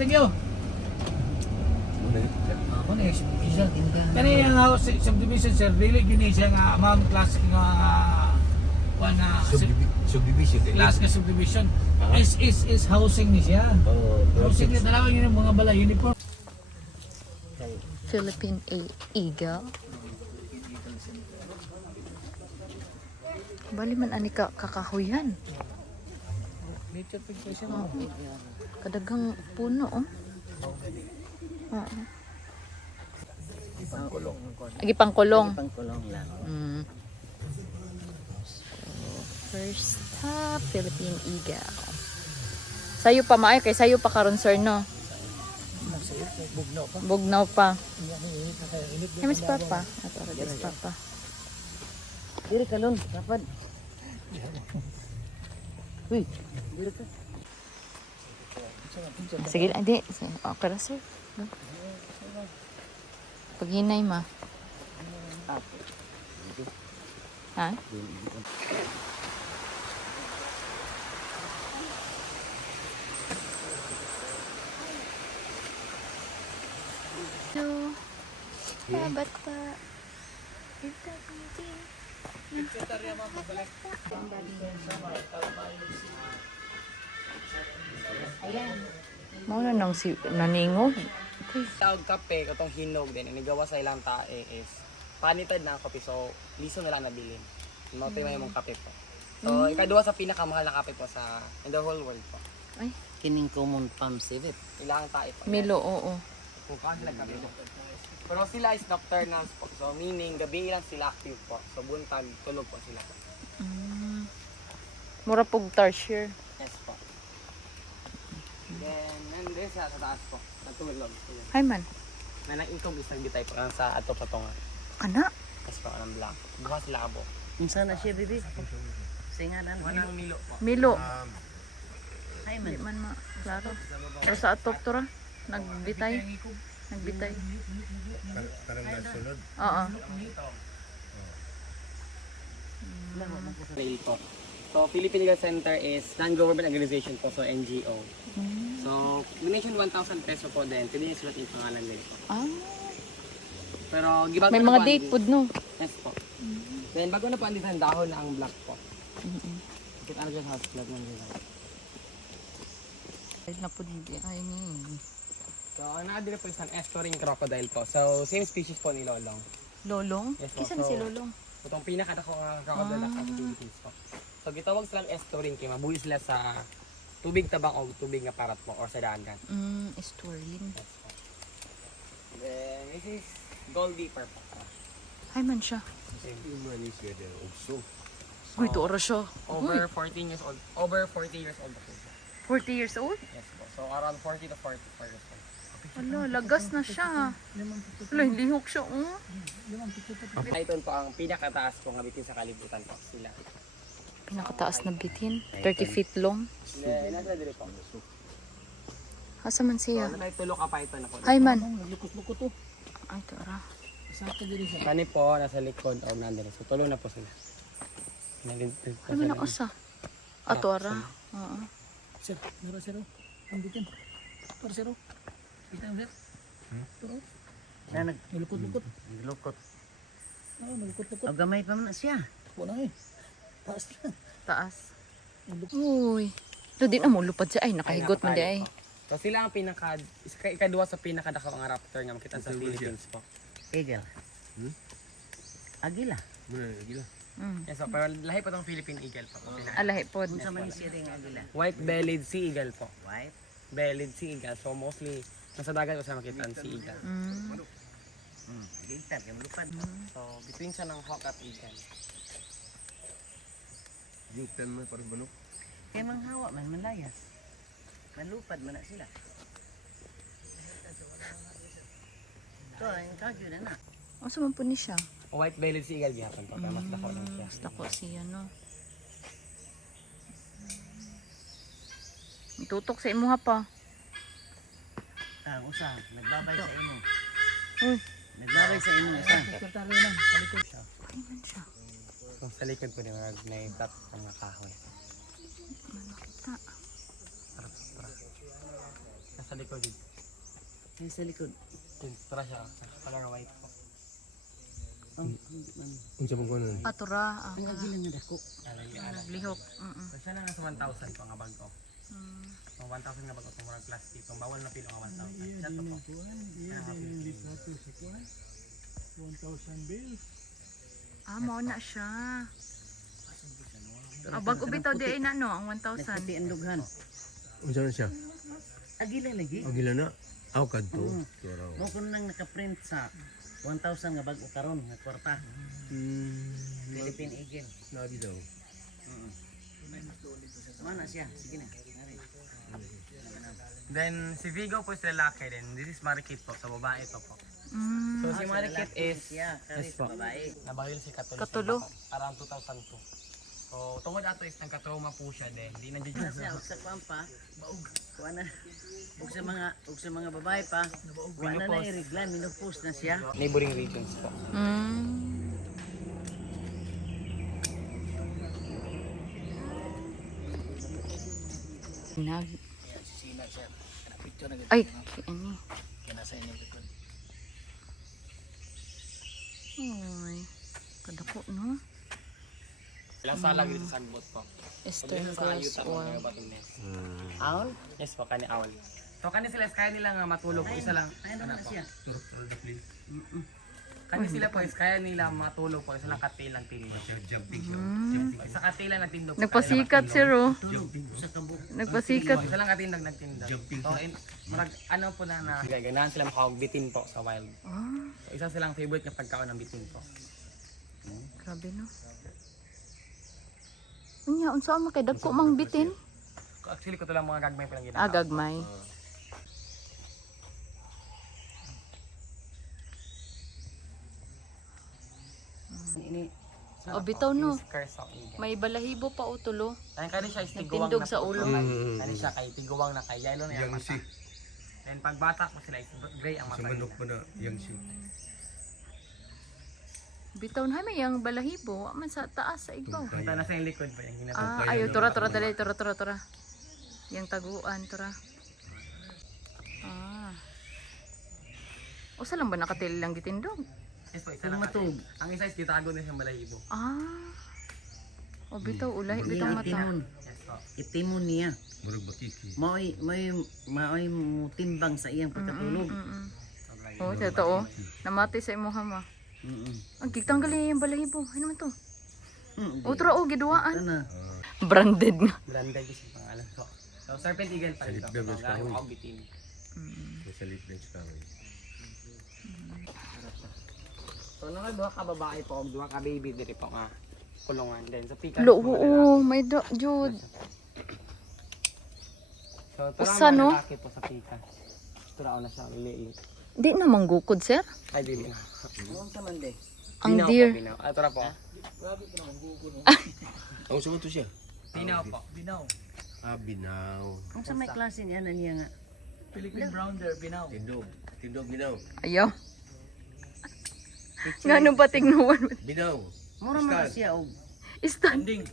thank you. Ako na subdivision tinda. Kani ang house subdivision sir, dili gini siya nga among class nga wana Subdivision. class nga subdivision. Is housing ni siya. Oh, Housing ni dalawa yun ang mga bala uniform. Philippine Eagle. Bali man ani ka kakahuyan. Nature pigmentation. Oh. Kadagang puno oh. Oo. Pangkulong. Agi pangkulong. Pangkulong lang. Mm. So, first stop, Philippine Eagle. Sayo pa maayo kay sayo pa karon sir no. Bugnaw pa. Bugnaw pa. Init na kayo. Init Hey, Miss Papa. Ato ra Miss Papa. Diri ka lon, dapat. Uy, diri ka. Sige, adi. Okay ra sir. Paghinay ma. Ha? So, babat pa. Mao na nang si naningog. Tawag kape, katong hinog din, inigawa sa ilang tae is panited na ang kape, so liso na lang nabilin. Mauti may mong kape po. So, ikaduha sa pinakamahal na kape po sa in the whole world po. Ay, Kining common palm civet. Ilang tae po. Milo, oo. Kukuha sila kape po. Pero sila is nocturnals po. So, meaning gabi lang sila active po. So, buntag, tulog po sila po. Mura pug tarsier. Yes po. Then, nandun sa taas po. Natulog. Hi man. Na nang-income is nagbitay po sa atop sa tonga. Ana. Tapos po anong black. Buha sila abo. Unsa na siya bibi? Singalan. Wanang milo po. Milo. Ay Di man. man ma. Klaro. Pero sa atop to ra. Nagbitay. Nagbitay. Parang nasunod. Oo. Rail po. So, Philippine Legal Center is non-government organization po, so NGO. So, donation 1,000 peso po din. Pwede nyo sulat yung pangalan din po. Ah. Pero, gibag May ko na mga po date ang- pud no. Yes po. Then, bago na po ang design, dahon na ang black po. Kita na dyan house flag ng design. Ay na pud hindi ay ni. So, ang nakadili po isang estuarine crocodile po. So, same species po ni Lolong. Lolong? Yes po. Kisa na si Lolong? Itong pinakadako nga crocodile na sa Philippines po. So, gitawag silang estuarine kaya mabuhi sila sa tubig tabang o tubig nga parat po or sa dagat. Estuarine. Yes po. Then, this is gold deeper po. Hi man siya. Humanis ka din. Ugso. Uy, to ora siya. Over 14 years old. Over 40 years old po. 40 years old? Yes po. So, around 40 to 44 years old. Ala, lagas na siya. Ala, hindi hook siya. Ito po ang pinakataas po nga bitin sa kalibutan po sila. Pinakataas na bitin. 30 feet long. Then, nasa dito po. Asa man So, siya? tulo ka pa ito na po. Hi man. Naglukot-lukot to. Ay, to ora. Sakto diri siya. Kani po, nasa likod o nandun. So, tulo na po sila. Ay man ako sa. Ato ora. Oo. Sir, nara sir. Ang bitin. Para sir. Kita mo sir. Pero Na nalukot-lukot. naglukot. Ah, nalukot-lukot. Ang gamay pa man na siya. Wala eh. Taas na. Taas. Uy. Ito din mo lupad siya. Ay, nakahigot man di ay. So, sila ang ikaduha sa pinakadako ang raptor nga makita sa Philippines po. Eagle. Agila. Muna, gila. Yes, so, pero lahi po itong Philippine Eagle po. Alahi pod. Unsa man ni siya ring agila? White-bellied sea eagle po. White. Bellied sea eagle. So, mostly, nasa dagat ko sa makita ang sea eagle. Gitar kay lupad. So, between siya ng hawk at eagle. Yung ten mo, parang banok. Kay manghawa man malayas. Manlupad man na sila. To, ang kagyo na na. Asa man po ni siya? White-bellied sea eagle gihapon po. Kaya mas dako lang siya. Mas dako siya no. Tutok sa imo ha pa. Ang usa, nagbabay sa imo. Uy. Nagbabay sa imo usa. Sekretary lang. Salikod siya. Ay man siya. So, sa likod po niya, may top ang nakahoy. Manakita. Nasa sa likod dito. Yan sa likod. Para siya, color white po. Ang Unsa man kuno? Atura. ang agilan nga dako. Lihok. Siya lang sa 1,000 po nga bag ko. Ang 1,000 nga bag ko, murag plastic. Ang bawal na pilo nga 1,000. Siya to po. Iya din litrato sa kuan. 1,000 bills. Mao na siya. Bago bitaw di ay na no, ang 1,000. Nagputi ang dughan. Unsa man siya? Agilan lagi. O gila na. Aw kadto. Oo. Turaw. Mo kun nang naka-print sa 1,000 nga bag-o karon nga kwarta. Philippine Eagle. Nabi daw. Mana siya? Sige na. Ari. Then, si Vigo po is lalaki din. This is Marikit po, sa babae to po. So, si Marikit is, siya kari yes sa po. babae. nabaril si Katulo. Katulo. Around 2002. So, tungod ato is nagka-trauma po siya din. Hindi Ana nandiyan siya og sa kuan pa. Baog. Kuan na. Og sa mga babae pa. Kuan na na irigla minupos na siya. neighboring regions po. Nag. Sina siya. Ana picture na gid. Ay, kini. Kana sa inyo likod. Ay. Kadako no. Ilang sala dito sa sagbot po. Eastern Dito sa grass ayuta po, oil. mga batines. Aon? Yes po, kani awal. So, kani sila, kaya nila nga matulog po. Isa lang. Ay na siya. Kani sila po is kaya nila matulog po. Isa lang katilang tindog. Jumping. Isa katilang nagtindog. Nagpasikat sir oh. Tulog sa kabuk. Nagpasikat. Isa lang katindog nagtindog. So, ano po na ganahan sila makawag bitin po sa wild. So, isa silang favorite na pagkaon ng bitin po. Grabe no. Unya, unsa man kay dagko mang bitin? Actually, ko ito lang mga gagmay pa lang ginagawa. Gagmay. Ini O bitaw no. Curse of Eagle. May balahibo pa o tulo. Kani siya is tiguwang Nagtindog na sa po. ulo. Kani siya kay tiguwang na kay yellow na yung Yang mata. si. Then pag bata po sila is gray ang Sa mata. manok pa na yang si. Bitaw na may yang balahibo. Wa man sa taas sa ibaw. Punta na sa yung likod pa yung ginagawa. Ayo tura dali tura. Yang taguan tura. Usa lang ba nakatili lang gitindog? Yes po, isa lang. matug. Ang isa is kitago din siyang balahibo. O bitaw ulay bitaw Iya mata. itimon. Yes po. Itimon niya. Murag bakiki. Maoy mutimbang sa iyang pagkatulog. Oh, totoo. Namatay sa imuha ma. Ang kitanggal niya yung balahibo. Ano man to? Utra o giduaan. Ana. Branded nga. Branded is yung pangalan ko. So, Serpent Eagle pa ito. Salit na, So, gayong aubitin. Sa litbench ka. So, nung duha ka babae po, duha ka baby diri po nga kulungan. Then, sa pika. Lo, oo, may jud. So, Usa, no? lalaki po sa pika. Turao na siya, liliit. Di na manggukod, sir. Ay, dili na. Ano sa mande? Ang Binaw deer. Po, binaw. Ah, tura po. Ang sumunto siya. Binaw po. Binaw. Binaw. Ang sa may klase niya na niya nga. Philippine brown bear binaw. Tindog. Tindog binaw. Ayaw. Nga nung patingnuan. Binaw. Mura man siya og Istan. Ending.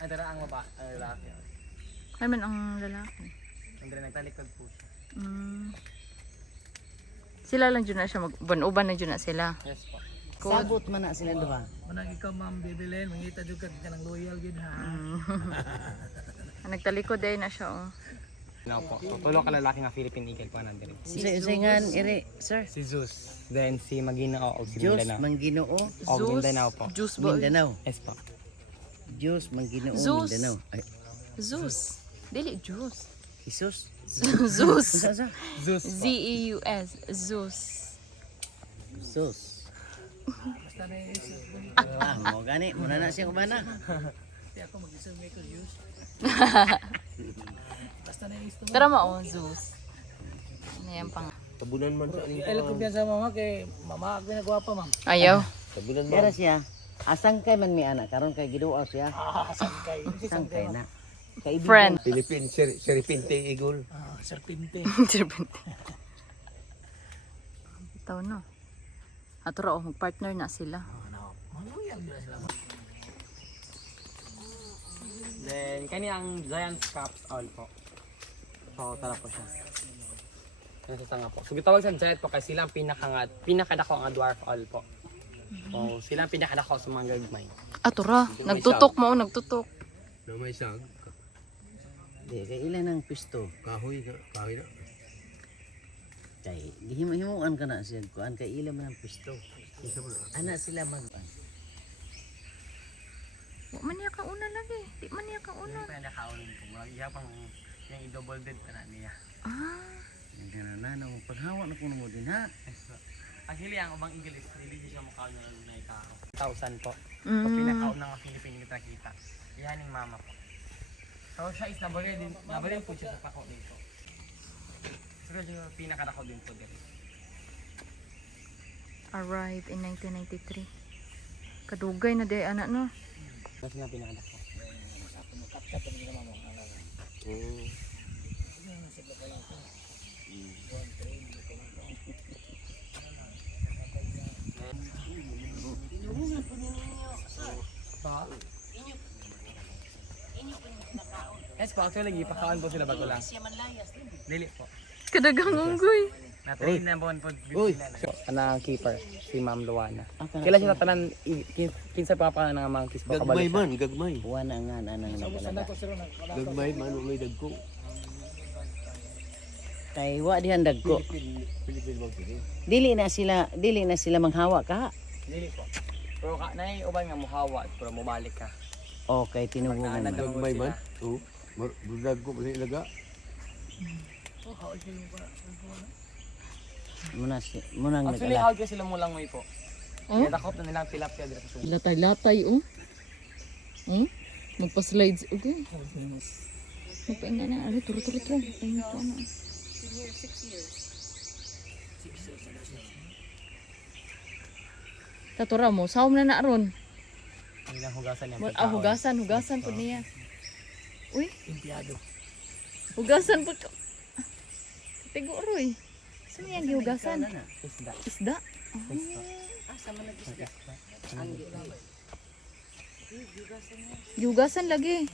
Ay, tara ang baba. Ay, lalaki. Ano man ang lalaki? Andre, nagtalikod po siya. Sila lang dyan na siya. Ban-uban na dyan na sila. Yes po. sabot man na sila duha. Manang ikaw ma'am Bibelen, mangita jud ka kanang loyal gid ha. Nagtalikod ay na siya oh. Binaw po. So, tulo ka lalaki nga Philippine Eagle po nandito. Usingan iri, sir. Si Zeus. Then, si Maginoo o si Diyos Mindanao. Manginoo, O Mindanao po. Juice ba? Mindanao. Yes po. Diyos Manginoo, Zeus. Mindanao. Ay, Zeus. Dili, Zeus. Jesus. Zeus. Sa Zeus po. Z-E-U-S. Zeus. Jesus. Basta na isip ko. Mo gani, muna na siya kubana. Di ako mag-isip may ko use. Basta na isip. Tara mo, oh, Zeus. Ano yan pang... Tabunan man sa aning. Ay lang kumpiyansa mama kay mama ako na gwapa ma'am. Ayaw. Tabunan man. Pero siya, asang kay man mi anak, karon kay giduaw siya. Sangkay. Si Asang sangkay kay na. na. Kaibigan. Friend. Philippine Serpente Eagle. Serpente. Serpente. Ito no. Aturo, mag-partner na sila. Ano? Loyal gid sila. Then, kani ang giant caps all po. So, tara po siya. Yan sa tanga po. So, gitawag sa giant po kasi sila ang pinakadako nga dwarf all po. So, sila ang pinakadako sa mga gagmay. Atura, nagtutok mo, nagtutok. Na may sag. Di, kay ilan ang pisto. Kahoy na. Kahoy na. Kay, himuan ka na siya. Kuan kay ilan man ang pisto. Ana sila mag... Wa man niya kauna lagi. Di man niya kauna. Kaya nakaunin po. Murag iya pang yung i-double dead pa na niya. Ah, Nanananaw, paghawa na ko mo din ha. Actually, ang ubang English, hindi siya mukha na na itao. 1,000 po. So, mm. pinakaon ng Philippine kita kita. Yan yung mama po. So, siya is nabalil po siya sa pako dito. So, siya pinakadako din po dito. Arrived in 1993. Kadugay na di anak no. Kasi nga pinakadako. Pa? Yes po, actually, ipakaon po sila bago lang. Lili po. Kadagang unggoy. Natrain na buwan po Uy. sila. Ano ang keeper? Si Ma'am Luana. Kila siya tanan, kinsa pa pa nga mga kiss po Gagmay kabalo man. Gagmay. Wala nga anang nagalaga. Gagmay man. May dagko. Kay wa dihan dagko. Pilipin bang pili? Dili na sila manghawa ka. Lili po. Pero nai uban nga muhawa pero mubalik ka. Okay, tinubugan man. Gagmay man. Oo. Dagko. Balik laga. Munang Actually, nagala. out kasi sila mulang may po. Oh? Kaya takot na nilang tilapia dito sa sumo. Latay-latay oh. Oh? Magpa-slides okay. Magpainga na. Ano, turo. Magpainga ko na. Tatura mo, sawm na ron. Hindi lang hugasan niya. Hugasan po niya. Uy, Impiyado. hugasan po to. Tigo roy. Saan niya gihugasan? Isda. Isda? Gihugasan lagi.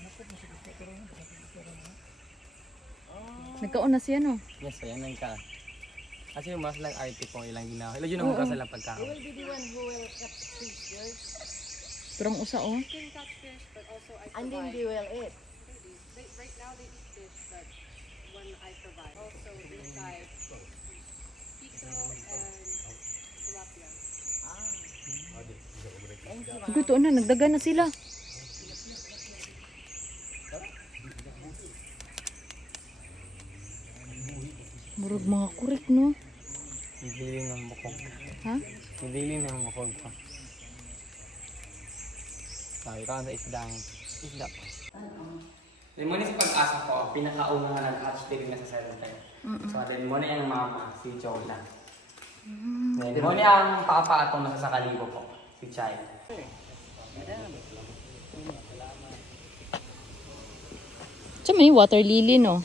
Nagkaon na siya no? Yes, ayan lang ka. Kasi mas lang arte po ilang ginawa. Ilo yun ang hugasan lang pagkaon. Pero ang usa oh. And then they will eat. Gusto na, nagdaga na sila. Murag mga kurik no? Nidiling ng bukog. Ha? Nidiling ng bukog pa. Sabi ka sa isda po. Limoni sa pag-asa po, pinakauna nga nag-hatch din na sa 7 time. So, limoni ang mama, si Chola. Limoni ang papa atong nasa sa kalibo po, si Chai. Sa may water lily no?